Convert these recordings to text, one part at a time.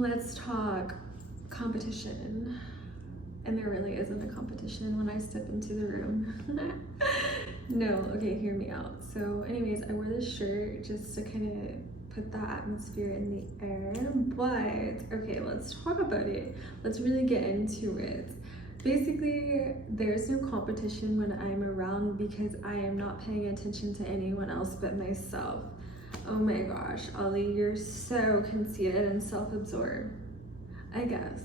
let's talk competition. And there really isn't a competition when I step into the room. No, okay, hear me out. So anyways, I wore this shirt just to kind of put that atmosphere in the air. But okay, let's talk about it. Let's really get into it. Basically, there's no competition when I'm around because I am not paying attention to anyone else but myself. Oh my gosh, Ollie, you're so conceited and self-absorbed. I guess,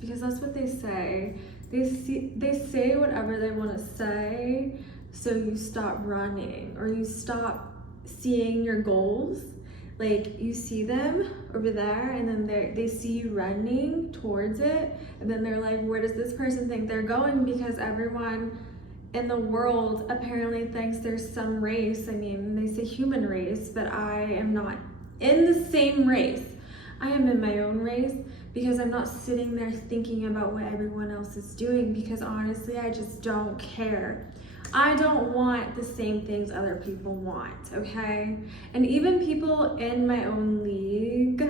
because that's what they say. They say whatever they want to say, so you stop running or you stop seeing your goals. Like you see them over there and then they see you running towards it, and then they're like, where does this person think they're going? Because everyone in the world apparently thinks there's some race. I mean, they say human race, but I am not in the same race. I am in my own race because I'm not sitting there thinking about what everyone else is doing, because honestly, I just don't care. I don't want the same things other people want, okay? And even people in my own league,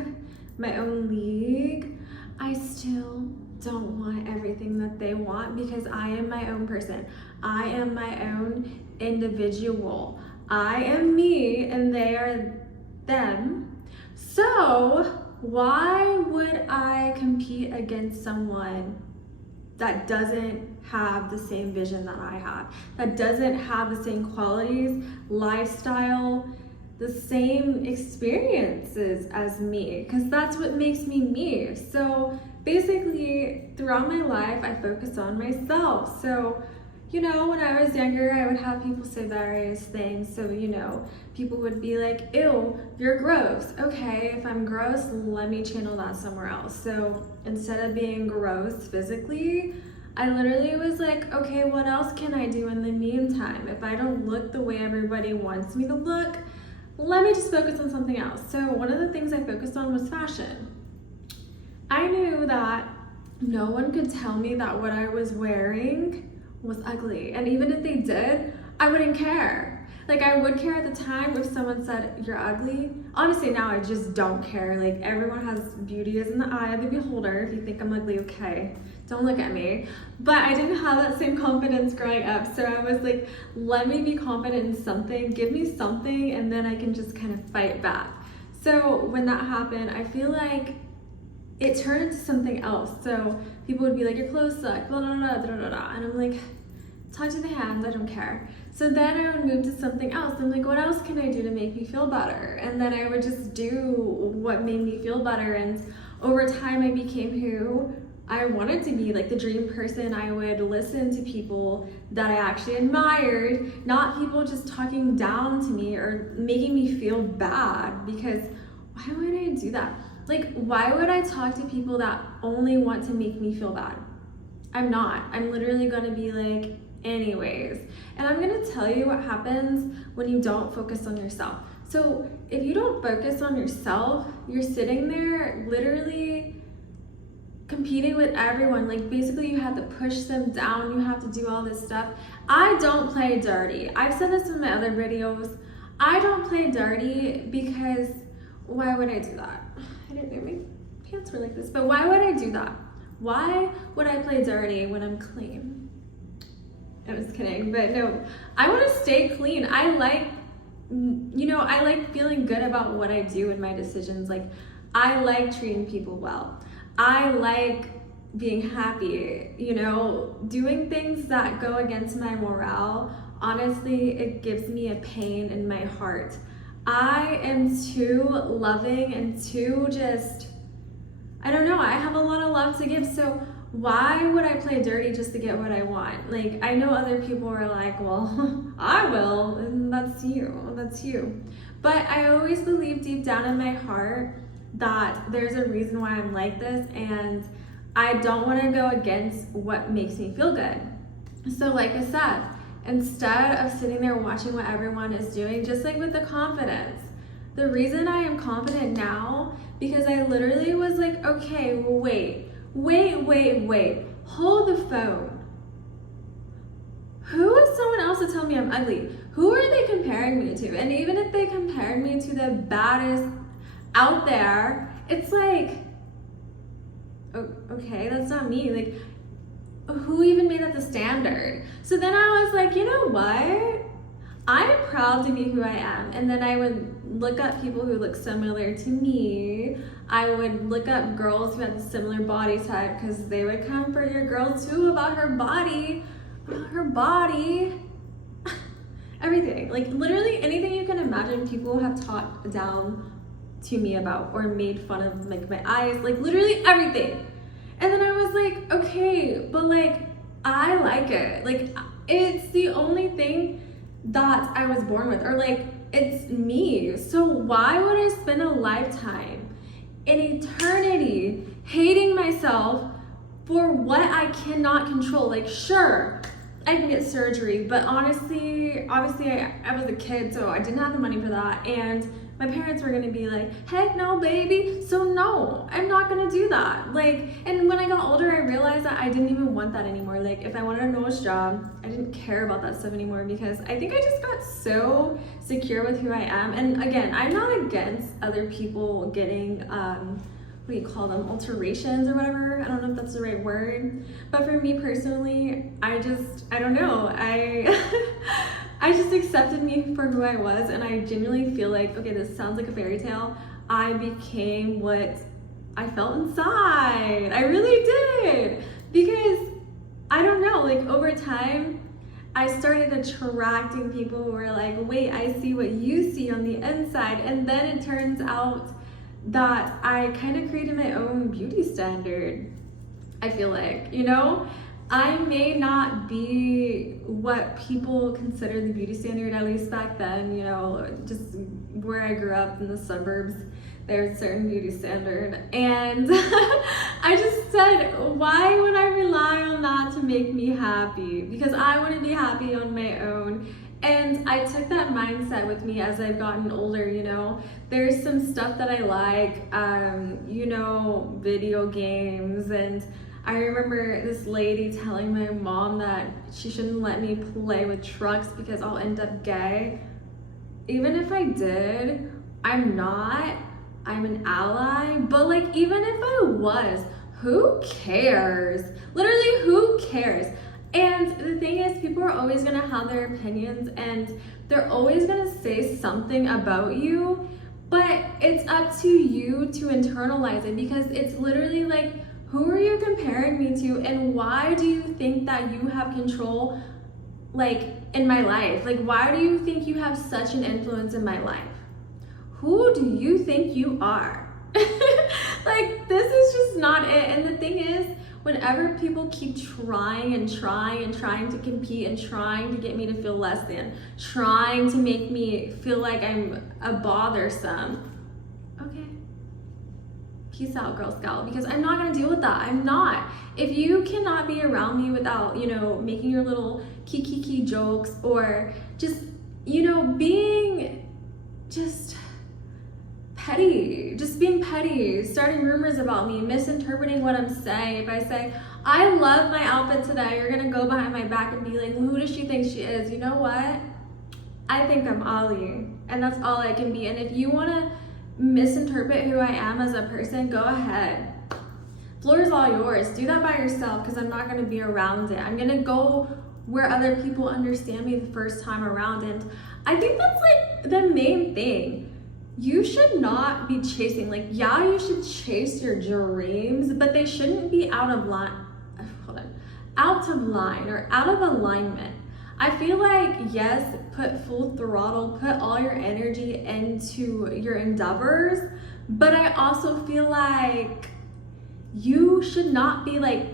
I still don't want everything that they want because I am my own person. I am my own individual. I am me and they are them. So why would I compete against someone that doesn't have the same vision that I have, that doesn't have the same qualities, lifestyle, the same experiences as me? Because that's what makes me me. So basically, throughout my life, I focus on myself. So, you know, when I was younger, I would have people say various things. So, you know, people would be like, ew, you're gross. Okay, if I'm gross, let me channel that somewhere else. So instead of being gross physically, I literally was like, okay, what else can I do in the meantime? If I don't look the way everybody wants me to look, let me just focus on something else. So one of the things I focused on was fashion. I knew that no one could tell me that what I was wearing was ugly. And even if they did, I wouldn't care. Like, I would care at the time if someone said, you're ugly. Honestly, now I just don't care. Like, everyone has beauty is in the eye of the beholder. If you think I'm ugly, okay, don't look at me. But I didn't have that same confidence growing up. So I was like, let me be confident in something, give me something, and then I can just kind of fight back. So when that happened, I feel like it turned into something else. So people would be like, your clothes suck, blah, blah, blah, blah, blah, blah. And I'm like, talk to the hands, I don't care. So then I would move to something else. I'm like, what else can I do to make me feel better? And then I would just do what made me feel better. And over time, I became who I wanted to be, like the dream person. I would listen to people that I actually admired, not people just talking down to me or making me feel bad, because why would I do that? Like, why would I talk to people that only want to make me feel bad? I'm not. I'm literally gonna be like, anyways. And I'm gonna tell you what happens when you don't focus on yourself. So if you don't focus on yourself, you're sitting there literally competing with everyone. Like, basically you have to push them down, you have to do all this stuff. I don't play dirty. I've said this in my other videos. I don't play dirty because why would I do that? I didn't know my pants were like this, but why would I do that? Why would I play dirty when I'm clean? I was kidding, but no, I want to stay clean. I like, you know, I like feeling good about what I do and my decisions. Like, I like treating people well. I like being happy, you know, doing things that go against my morale. Honestly, it gives me a pain in my heart. I am too loving and too just, I don't know, I have a lot of love to give. So why would I play dirty just to get what I want? Like, I know other people are like, well, I will, and that's you. But I always believe deep down in my heart that there's a reason why I'm like this, and I don't want to go against what makes me feel good. So like I said, instead of sitting there watching what everyone is doing, just like with the confidence, the reason I am confident now, because I literally was like, okay, wait, hold the phone. Who is someone else to tell me I'm ugly? Who are they comparing me to? And even if they compared me to the baddest out there, it's like, okay, that's not me. Like, who even made that the standard? So then I was like, you know what? I'm proud to be who I am. And then I would look up people who look similar to me. I would look up girls who had a similar body type, because they would come for your girl too about her body. Everything. Like, literally anything you can imagine, people have talked down to me about or made fun of, like my eyes, like literally everything. And then I was like, okay, but like, I like it. Like, it's the only thing that I was born with, or like, it's me. So why would I spend a lifetime, an eternity, hating myself for what I cannot control? Like, sure, I can get surgery, but honestly, obviously I was a kid, so I didn't have the money for that. And my parents were gonna be like, heck no, baby. So no, I'm not gonna do that. Like, and when I got older, I realized that I didn't even want that anymore. Like, if I wanted a nose job, I didn't care about that stuff anymore, because I think I just got so secure with who I am. And again, I'm not against other people getting, what do you call them, alterations or whatever. I don't know if that's the right word. But for me personally, I don't know. I just accepted me for who I was, and I genuinely feel like, okay, this sounds like a fairy tale. I became what I felt inside. I really did. Because, I don't know, like over time, I started attracting people who were like, wait, I see what you see on the inside. And then it turns out that I kind of created my own beauty standard, I feel like, you know? I may not be what people consider the beauty standard, at least back then, you know, just where I grew up in the suburbs, there's a certain beauty standard. And I just said, why would I rely on that to make me happy? Because I want to be happy on my own. And I took that mindset with me as I've gotten older, you know. There's some stuff that I like, you know, video games, and I remember this lady telling my mom that she shouldn't let me play with trucks because I'll end up gay. Even if I did, I'm not. I'm an ally. But like, even if I was, who cares? Literally, who cares? And the thing is, people are always gonna have their opinions, and they're always gonna say something about you, but it's up to you to internalize it, because it's literally like, who are you comparing me to, and why do you think that you have control, like, in my life? Like, why do you think you have such an influence in my life? Who do you think you are? Like, this is just not it. And the thing is, whenever people keep trying and trying and trying to compete and trying to get me to feel less than, trying to make me feel like I'm a bothersome, okay, peace out, Girl Scout, because I'm not gonna deal with that. I'm not. If you cannot be around me without, you know, making your little kiki jokes, or just, you know, being just petty, just being petty, starting rumors about me, misinterpreting what I'm saying. If I say, I love my outfit today, you're gonna go behind my back and be like, who does she think she is? You know what? I think I'm Ali, and that's all I can be. And if you wanna misinterpret who I am as a person, go ahead. Floor is all yours. Do that by yourself, because I'm not gonna be around it. I'm gonna go where other people understand me the first time around. And I think that's like the main thing. You should not be chasing, like, yeah, you should chase your dreams, but they shouldn't be out of line or out of alignment. I feel like, yes, put full throttle, put all your energy into your endeavors, but I also feel like you should not be like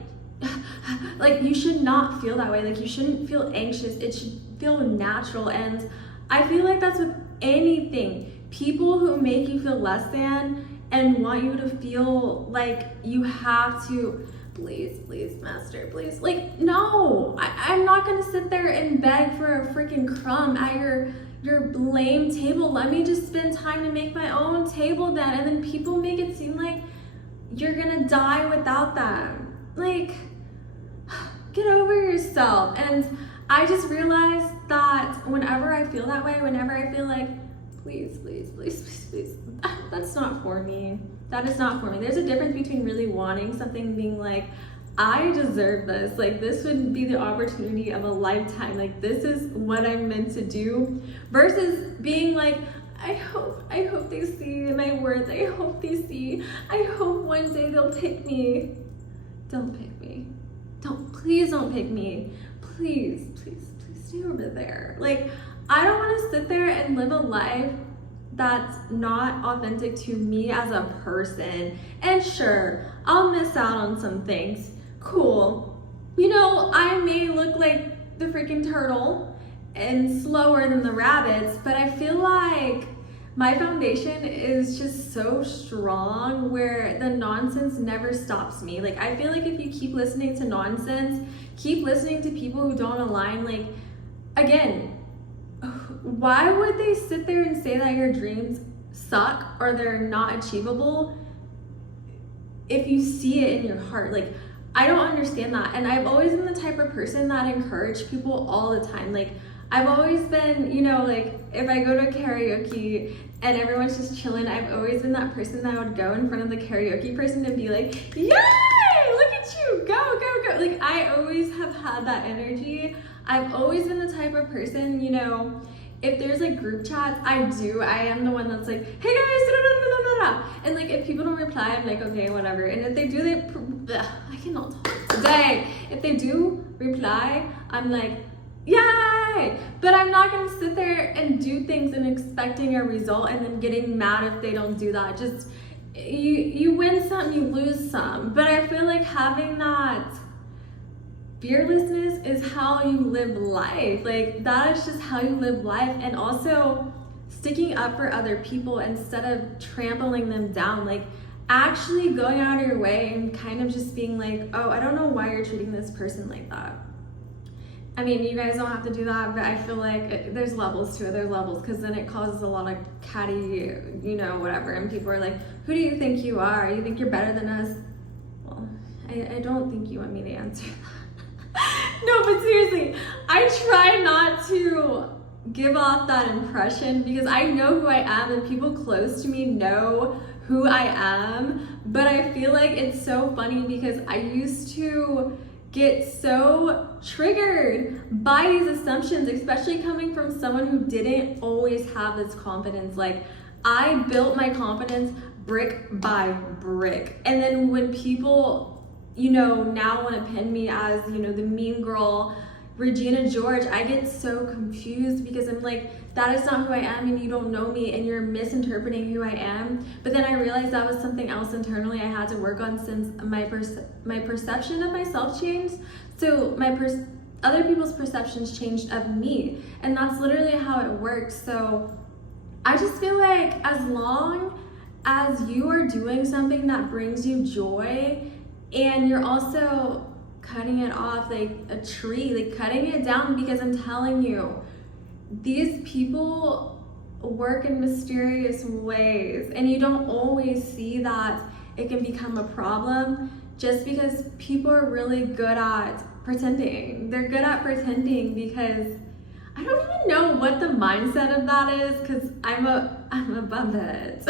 you should not feel that way. Like, you shouldn't feel anxious. It should feel natural. And I feel like that's with anything. People who make you feel less than and want you to feel like you have to, please, master, please. Like, no, I'm not gonna sit there and beg for a freaking crumb at your lame table. Let me just spend time to make my own table then. And then people make it seem like you're gonna die without them. Like, get over yourself. And I just realized that whenever I feel that way, whenever I feel like, please, that's not for me. That is not for me. There's a difference between really wanting something and being like, I deserve this. Like, this would be the opportunity of a lifetime. Like, this is what I'm meant to do. Versus being like, I hope they see my worth. I hope I hope one day they'll pick me. Don't pick me. Please don't pick me. Please stay over there. Like, I don't want to sit there and live a life that's not authentic to me as a person. And sure, I'll miss out on some things. Cool. You know, I may look like the freaking turtle and slower than the rabbits, but I feel like my foundation is just so strong where the nonsense never stops me. Like, I feel like if you keep listening to nonsense, keep listening to people who don't align, like, again, why would they sit there and say that your dreams suck or they're not achievable if you see it in your heart? Like, I don't understand that. And I've always been the type of person that encouraged people all the time. Like, I've always been, you know, like, if I go to karaoke and everyone's just chilling, I've always been that person that would go in front of the karaoke person and be like, yay, look at you, go. Like, I always have had that energy. I've always been the type of person, you know, if there's like group chats, I am the one that's like, hey guys, da, da, da, da, da, da. And like, if people don't reply, I'm like, okay, whatever. And if they do, I cannot talk today. If they do reply, I'm like, yay! But I'm not gonna sit there and do things and expecting a result and then getting mad if they don't do that. Just, you win some, you lose some. But I feel like having that fearlessness is how you live life. Like, that is just how you live life. And also sticking up for other people instead of trampling them down. Like, actually going out of your way and kind of just being like, oh, I don't know why you're treating this person like that. I mean, you guys don't have to do that, but I feel like there's levels to it. There's levels, because then it causes a lot of catty, you know, whatever. And people are like, who do you think you are? You think you're better than us? Well, I don't think you want me to answer that. No, but seriously, I try not to give off that impression because I know who I am and people close to me know who I am. But I feel like it's so funny because I used to get so triggered by these assumptions, especially coming from someone who didn't always have this confidence. Like, I built my confidence brick by brick. And then when people, you know, now want to pin me as, you know, the mean girl, Regina George, I get so confused because I'm like, that is not who I am and you don't know me and you're misinterpreting who I am. But then I realized that was something else internally I had to work on since my perception of myself changed. So other people's perceptions changed of me, and that's literally how it works. So I just feel like as long as you are doing something that brings you joy and you're also cutting it off like a tree, like cutting it down, because I'm telling you, these people work in mysterious ways and you don't always see that it can become a problem just because people are really good at pretending. They're good at pretending because I don't even know what the mindset of that is, because I'm above it.